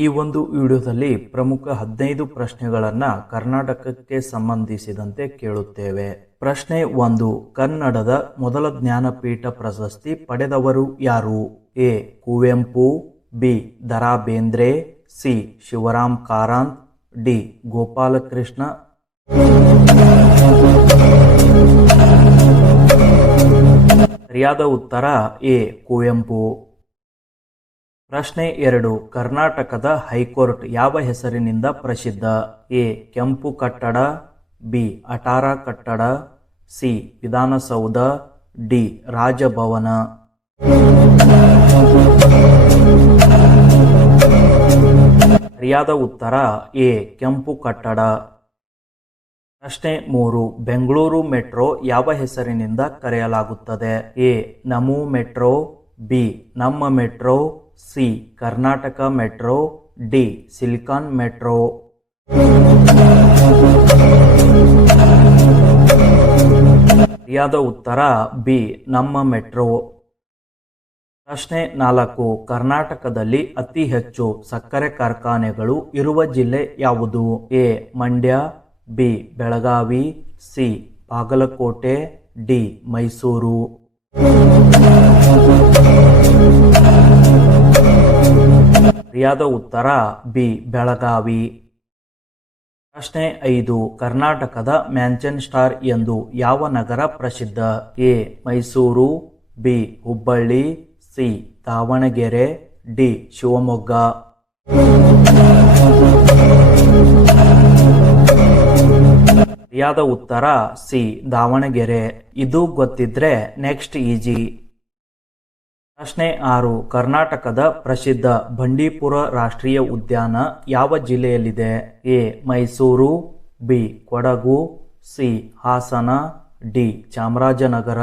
ಈ ಒಂದು ವಿಡಿಯೋದಲ್ಲಿ ಪ್ರಮುಖ 15 ಪ್ರಶ್ನೆಗಳನ್ನು ಕರ್ನಾಟಕಕ್ಕೆ ಸಂಬಂಧಿಸಿದಂತೆ ಕೇಳುತ್ತೇವೆ. ಪ್ರಶ್ನೆ 1. ಕನ್ನಡದ ಮೊದಲ ಜ್ಞಾನಪೀಠ ಪ್ರಶಸ್ತಿ ಪಡೆದವರು ಯಾರು? A. Kuvempu, B. Da Ra. Bendre, C. Shivaram Karanth, D. Gopalakrishna. ಸರಿಯಾದ ಉತ್ತರ ಎ. ಕುವೆಂಪು. ಪ್ರಶ್ನೆ 2. ಕರ್ನಾಟಕದ ಹೈಕೋರ್ಟ್ ಯಾವ ಹೆಸರಿನಿಂದ ಪ್ರಸಿದ್ಧ? ಎ. ಕೆಂಪು ಕಟ್ಟಡ, ಬಿ. ಅಟಾರ ಕಟ್ಟಡ, ಸಿ. ವಿಧಾನಸೌಧ, ಡಿ. ರಾಜಭವನ. ಸರಿಯಾದ ಉತ್ತರ ಎ. ಕೆಂಪು ಕಟ್ಟಡ. ಪ್ರಶ್ನೆ 3. ಬೆಂಗಳೂರು ಮೆಟ್ರೋ ಯಾವ ಹೆಸರಿನಿಂದ ಕರೆಯಲಾಗುತ್ತದೆ? ಎ. Namo metro, B. ನಮ್ಮ metro, C. Karnataka metro, D. Silicon metro. ಸರಿಯಾದ ಉತ್ತರ ಬಿ. ನಮ್ಮ ಮೆಟ್ರೋ. ಪ್ರಶ್ನೆ 4. ಕರ್ನಾಟಕದಲ್ಲಿ ಅತಿ ಹೆಚ್ಚು ಸಕ್ಕರೆ ಕಾರ್ಖಾನೆಗಳು ಇರುವ ಜಿಲ್ಲೆ ಯಾವುದು? A. Mandya, B. Belagavi, C. Bagalkote, D. Mysuru. ಸರಿಯಾದ ಉತ್ತರ ಬಿ. ಬೆಳಗಾವಿ. ಪ್ರಶ್ನೆ 5. ಕರ್ನಾಟಕದ ಮ್ಯಾಂಚೆಸ್ಟರ್ ಎಂದು ಯಾವ ನಗರ ಪ್ರಸಿದ್ಧ? A. Mysuru, B. Hubballi, C. Davanagere, D. Shivamogga. ಸರಿಯಾದ ಉತ್ತರ ಸಿ. ದಾವಣಗೆರೆ. ಇದು ಗೊತ್ತಿದ್ರೆ ನೆಕ್ಸ್ಟ್ ಈಜಿ. ಪ್ರಶ್ನೆ 6. ಕರ್ನಾಟಕದ ಪ್ರಸಿದ್ಧ ಬಂಡೀಪುರ ರಾಷ್ಟ್ರೀಯ ಉದ್ಯಾನ ಯಾವ ಜಿಲ್ಲೆಯಲ್ಲಿದೆ? A. Mysuru, B. Kodagu, C. Hassan, D. Chamarajanagar.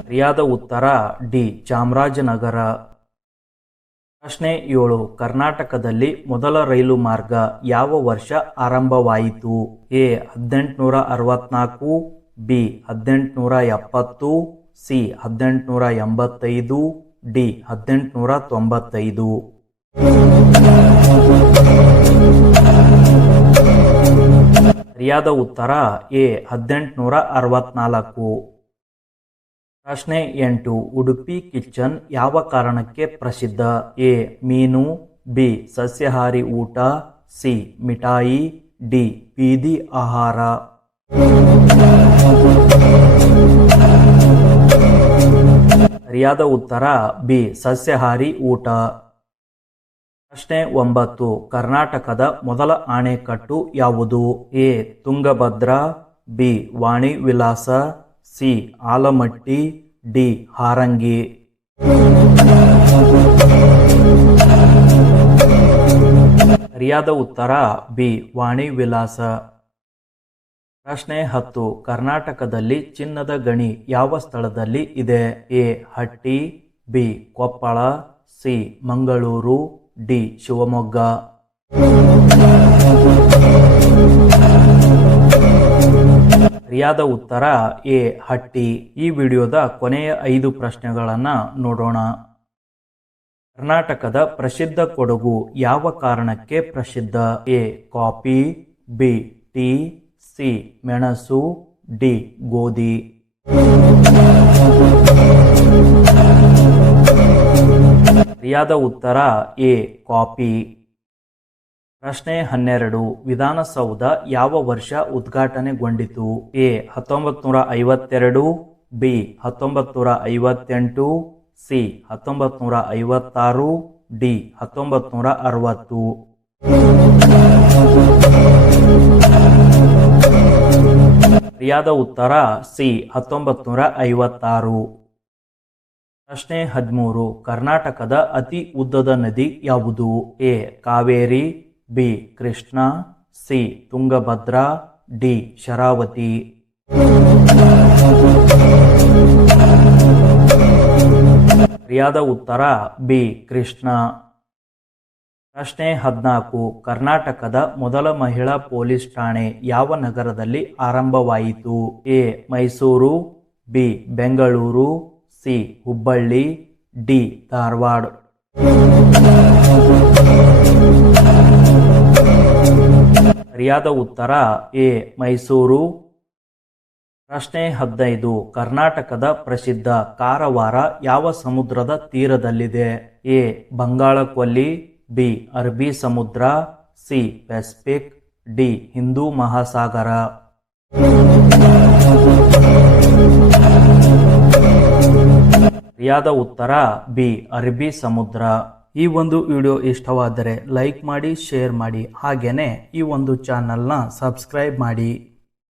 ಸರಿಯಾದ ಉತ್ತರ ಡಿ. ಚಾಮರಾಜನಗರ. ಪ್ರಶ್ನೆ 7. ಕರ್ನಾಟಕದಲ್ಲಿ ಮೊದಲ ರೈಲು ಮಾರ್ಗ ಯಾವ ವರ್ಷ ಆರಂಭವಾಯಿತು? ಎ. 1864, ಬಿ. 1870, ಸಿ. 1885, ಡಿ. 1895. ಸರಿಯಾದ ಉತ್ತರ ಎ. 1864. ಪ್ರಶ್ನೆ 8. ಉಡುಪಿ ಕಿಚನ್ ಯಾವ ಕಾರಣಕ್ಕೆ ಪ್ರಸಿದ್ಧ? ಎ. ಮೀನು, ಬಿ. ಸಸ್ಯಾಹಾರಿ ಊಟ, ಸಿ. ಮಿಠಾಯಿ, ಡಿ. ಬೀದಿ ಆಹಾರ. ಸರಿಯಾದ ಉತ್ತರ ಬಿ. ಸಸ್ಯಾಹಾರಿ ಊಟ. ಪ್ರಶ್ನೆ 9. ಕರ್ನಾಟಕದ ಮೊದಲ ಆಣೆಕಟ್ಟು ಯಾವುದು? A. Tungabhadra, B. Vani Vilasa, C. Almatti, D. Harangi. ಸರಿಯಾದ ಉತ್ತರ ಬಿ. ವಾಣಿ ವಿಲಾಸ. ಪ್ರಶ್ನೆ 10. ಕರ್ನಾಟಕದಲ್ಲಿ ಚಿನ್ನದ ಗಣಿ ಯಾವ ಸ್ಥಳದಲ್ಲಿ ಇದೆ? A. Hatti, B. Koppal, C. Mangaluru, D. Shivamogga. ಸರಿಯಾದ ಉತ್ತರ ಎ. ಹಟ್ಟಿ. ಈ ವಿಡಿಯೋದ ಕೊನೆಯ 5 ಪ್ರಶ್ನೆಗಳನ್ನು ನೋಡೋಣ. ಕರ್ನಾಟಕದ ಪ್ರಸಿದ್ಧ ಕೊಡಗು ಯಾವ ಕಾರಣಕ್ಕೆ ಪ್ರಸಿದ್ಧ? A. Coffee, B. Tea, C. ಮೆಣಸು, ಡಿ. ಗೋಧಿ. ಸರಿಯಾದ ಉತ್ತರ ಎ. ಕಾಫಿ. ಪ್ರಶ್ನೆ 12. ವಿಧಾನಸೌಧ ಯಾವ ವರ್ಷ ಉದ್ಘಾಟನೆಗೊಂಡಿತು? ಎ. 1952, ಬಿ. 1958, ಸಿ. 1956, ಡಿ. 1960. ಸರಿಯಾದ ಉತ್ತರ ಸಿ. 1956. ಪ್ರಶ್ನೆ 13. ಕರ್ನಾಟಕದ ಅತಿ ಉದ್ದದ ನದಿ ಯಾವುದು? A. Kaveri, B. Krishna, C. Tungabhadra, D. Sharavathi. ಸರಿಯಾದ ಉತ್ತರ ಬಿ. ಕೃಷ್ಣ. ಪ್ರಶ್ನೆ 14. ಕರ್ನಾಟಕದ ಮೊದಲ ಮಹಿಳಾ ಪೊಲೀಸ್ ಠಾಣೆ ಯಾವ ನಗರದಲ್ಲಿ ಆರಂಭವಾಯಿತು? A. Mysuru, B. Bengaluru, C. C Hubballi, D Dharwad. ಸರಿಯಾದ ಉತ್ತರ ಎ ಮೈಸೂರು. ಪ್ರಶ್ನೆ 15. ಕರ್ನಾಟಕದ ಪ್ರಸಿದ್ಧ ಕಾರವಾರ ಯಾವ ಸಮುದ್ರದ ತೀರದಲ್ಲಿದೆ? ಎ ಬಂಗಾಳಕೊಲ್ಲಿ, ಬಿ ಅರಬ್ಬಿ ಸಮುದ್ರ, ಸಿ ಪೆಸಿಫಿಕ್, ಡಿ ಹಿಂದೂ ಮಹಾಸಾಗರ. ಸರಿಯಾದ ಉತ್ತರ ಬಿ ಅರಬ್ಬಿ ಸಮುದ್ರ. ಈ ಒಂದು ವಿಡಿಯೋ ಇಷ್ಟವಾದರೆ ಲೈಕ್ ಮಾಡಿ, ಶೇರ್ ಮಾಡಿ, ಹಾಗೇನೆ ಈ ಒಂದು ಚಾನಲ್ನ ಸಬ್ಸ್ಕ್ರೈಬ್ ಮಾಡಿ.